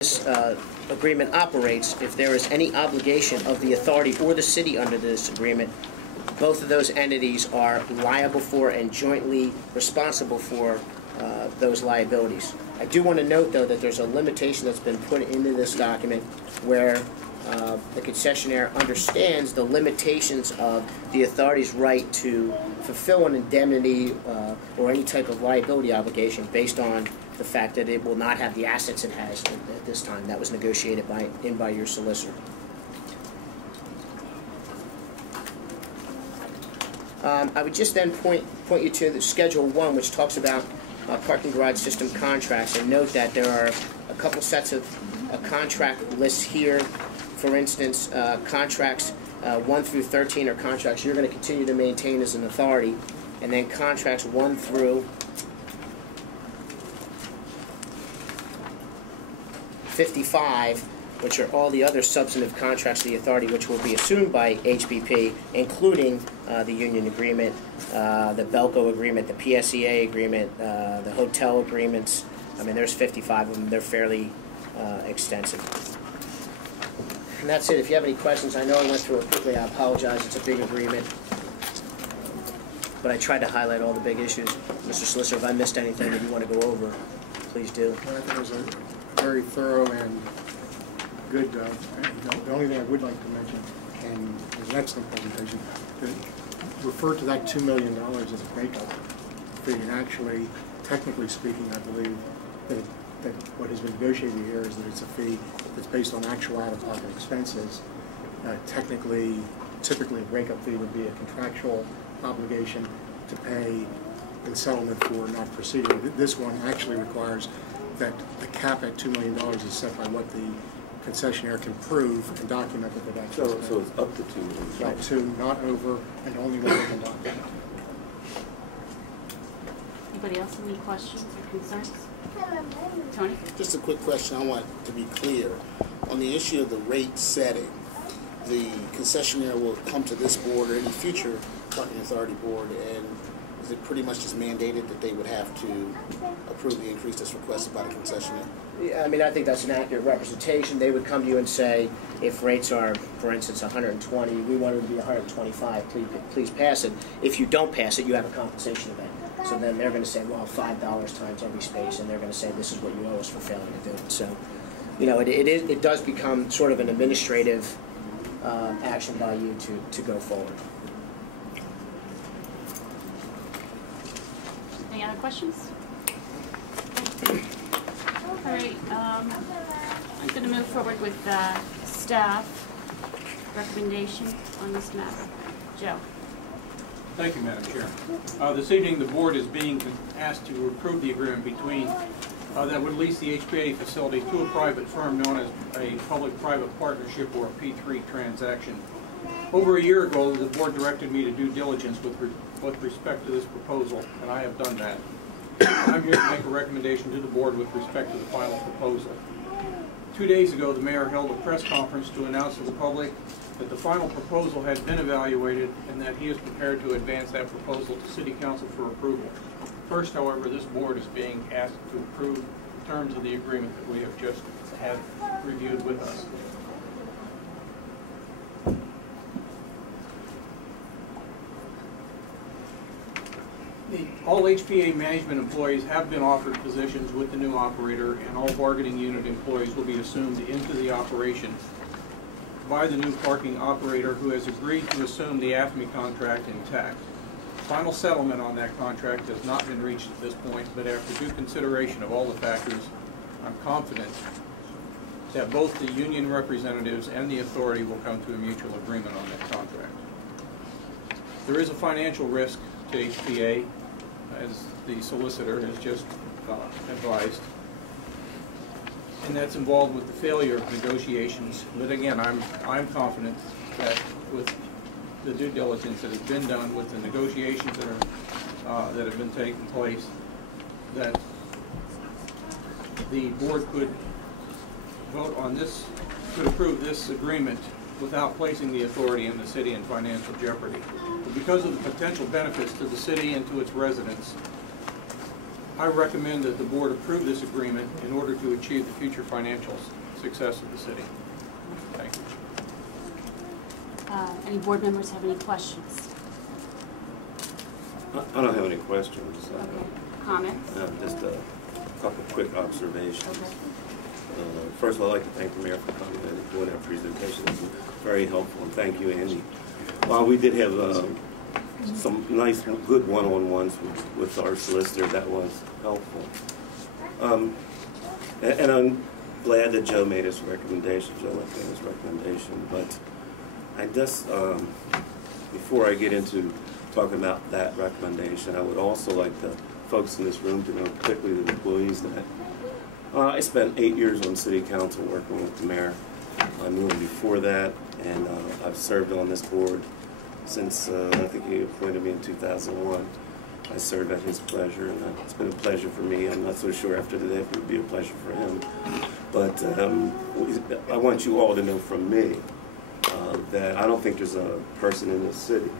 this agreement operates, if there is any obligation of the authority or the city under this agreement, both of those entities are liable for and jointly responsible for those liabilities. I do want to note, though, that there's a limitation that's been put into this document where the concessionaire understands the limitations of the authority's right to fulfill an indemnity or any type of liability obligation based on the fact that it will not have the assets it has at this time. That was negotiated by your solicitor. I would just then point you to the Schedule 1, which talks about parking garage system contracts, and note that there are a couple sets of contract lists here. For instance, contracts 1 through 13 are contracts you're going to continue to maintain as an authority, and then contracts 1 through 55, which are all the other substantive contracts of the authority which will be assumed by HPP, including the union agreement, the Belco agreement, the PSEA agreement, the hotel agreements. I mean, there's 55 of them. They're fairly extensive. And that's it. If you have any questions, I know I went through it quickly. I apologize. It's a big agreement. But I tried to highlight all the big issues. Mr. Solicitor, if I missed anything that you want to go over, please do. Well, I think it was a very thorough and good. The only thing I would like to mention, and it was an excellent presentation, refer to that $2 million as a breakup fee. And actually, technically speaking, I believe that what has been negotiated here is that it's a fee that's based on actual out-of-pocket expenses. Typically, a breakup fee would be a contractual obligation to pay in settlement for not proceeding. This one actually requires that the cap at $2 million is set by what the concessionaire can prove and document that they've actually spent. So it's up to $2 million. Up to, not over, and only what they can document. Anybody else have any questions or concerns? Tony? Just a quick question. I want to be clear. On the issue of the rate setting, the concessionaire will come to this board or any future parking authority board, and is it pretty much just mandated that they would have to approve the increase that's requested by the concessionaire? Yeah, I mean, I think that's an accurate representation. They would come to you and say, if rates are, for instance, 120, we want it to be 125, please pass it. If you don't pass it, you have a compensation event. So then they're going to say, well, $5 times every space, and they're going to say, this is what you owe us for failing to do it. So, you know, it does become sort of an administrative action by you to go forward. Any other questions? All right, I'm going to move forward with staff recommendation on this matter. Joe. Thank you, Madam Chair. This evening, the board is being asked to approve the agreement between that would lease the HPA facility to a private firm known as a public-private partnership or a P3 transaction. Over a year ago, the board directed me to due diligence with respect to this proposal, and I have done that. I'm here to make a recommendation to the board with respect to the final proposal. 2 days ago, the mayor held a press conference to announce to the public that the final proposal had been evaluated and that he is prepared to advance that proposal to City Council for approval. First, however, this board is being asked to approve the terms of the agreement that we have just had reviewed with us. All HPA management employees have been offered positions with the new operator, and all bargaining unit employees will be assumed into the operation by the new parking operator, who has agreed to assume the AFME contract intact. Final settlement on that contract has not been reached at this point, but after due consideration of all the factors, I'm confident that both the union representatives and the authority will come to a mutual agreement on that contract. There is a financial risk to HPA, as the solicitor has just advised, and that's involved with the failure of negotiations. But again, I'm confident that with the due diligence that has been done, with the negotiations that have been taking place, that the board could vote on this, could approve this agreement without placing the authority and the city in financial jeopardy. But because of the potential benefits to the city and to its residents, I recommend that the board approve this agreement in order to achieve the future financial success of the city. Thank you. Any board members have any questions? I don't have any questions. Okay. Comments? Just a couple quick observations. Okay. First of all, I'd like to thank the mayor for coming and doing that presentation. It was very helpful, and thank you, Andy. We did have some nice, good one-on-ones with our solicitor. That was helpful. And I'm glad that Joe made his recommendation. Joe left in his recommendation. But I just, before I get into talking about that recommendation, I would also like the folks in this room to know, particularly the employees, that I spent 8 years on city council working with the mayor. I moved before that, and I've served on this board since I think he appointed me in 2001. I served at his pleasure, and it's been a pleasure for me. I'm not so sure after today if it would be a pleasure for him. But I want you all to know from me that I don't think there's a person in this city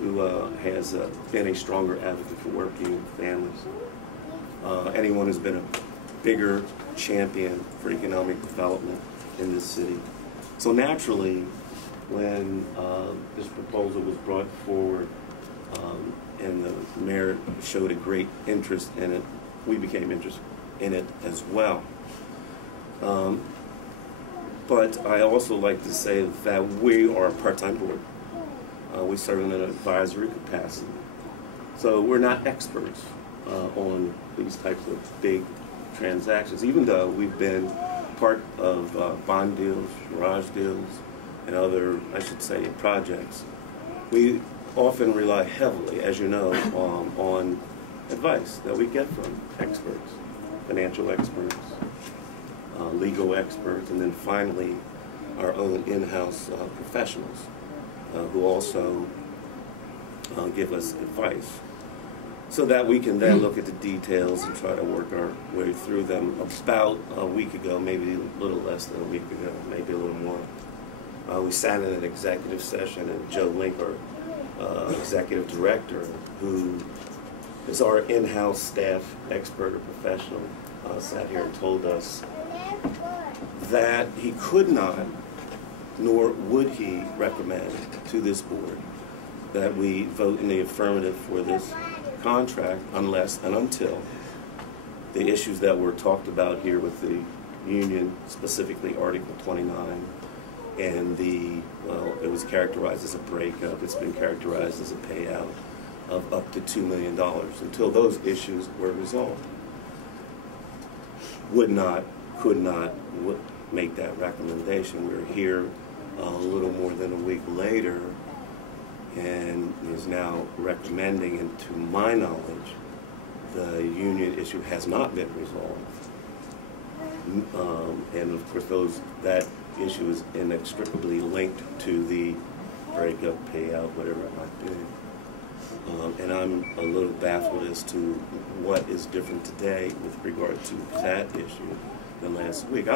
who has been a stronger advocate for working families. Anyone who's been a bigger champion for economic development in this city. So naturally, when this proposal was brought forward and the mayor showed a great interest in it, we became interested in it as well. But I also like to say that we are a part-time board. We serve in an advisory capacity. So we're not experts on these types of big transactions, even though we've been part of bond deals, garage deals, and other, I should say, projects. We often rely heavily, as you know, on advice that we get from experts, financial experts, legal experts, and then finally our own in-house professionals who also give us advice, so that we can then look at the details and try to work our way through them. About a week ago, maybe a little less than a week ago, maybe a little more, we sat in an executive session, and Joe Link, our executive director, who is our in-house staff expert or professional, sat here and told us that he could not, nor would he recommend to this board that we vote in the affirmative for this contract unless and until the issues that were talked about here with the union, specifically Article 29, and well, it was characterized as a breakup. It's been characterized as a payout of up to $2 million. Until those issues were resolved, would not, could not make that recommendation. We're here a little more than a week later, and is now recommending, and to my knowledge, the union issue has not been resolved. And of course, that issue is inextricably linked to the breakup, payout, whatever it might be. And I'm a little baffled as to what is different today with regard to that issue than last week.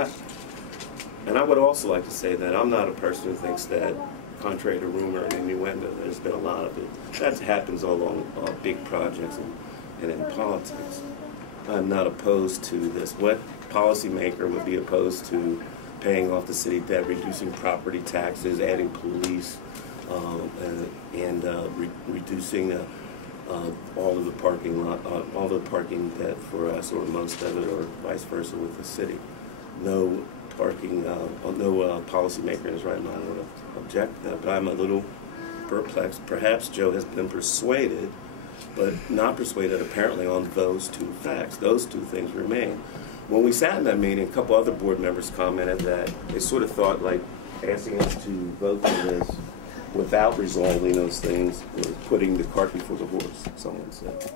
And I would also like to say that I'm not a person who thinks that, contrary to rumor and innuendo, there's been a lot of it. That happens along big projects and in politics. I'm not opposed to this. What policymaker would be opposed to paying off the city debt, reducing property taxes, adding police, and reducing all of the parking lot, all the parking debt for us, or most of it, or vice versa with the city? No parking, no policymaker in his right mind would object to that. But I'm a little perplexed. Perhaps Joe has been persuaded, but not persuaded apparently on those two facts. Those two things remain. When we sat in that meeting, a couple other board members commented that they sort of thought like asking us to vote for this without resolving those things was putting the cart before the horse, someone said.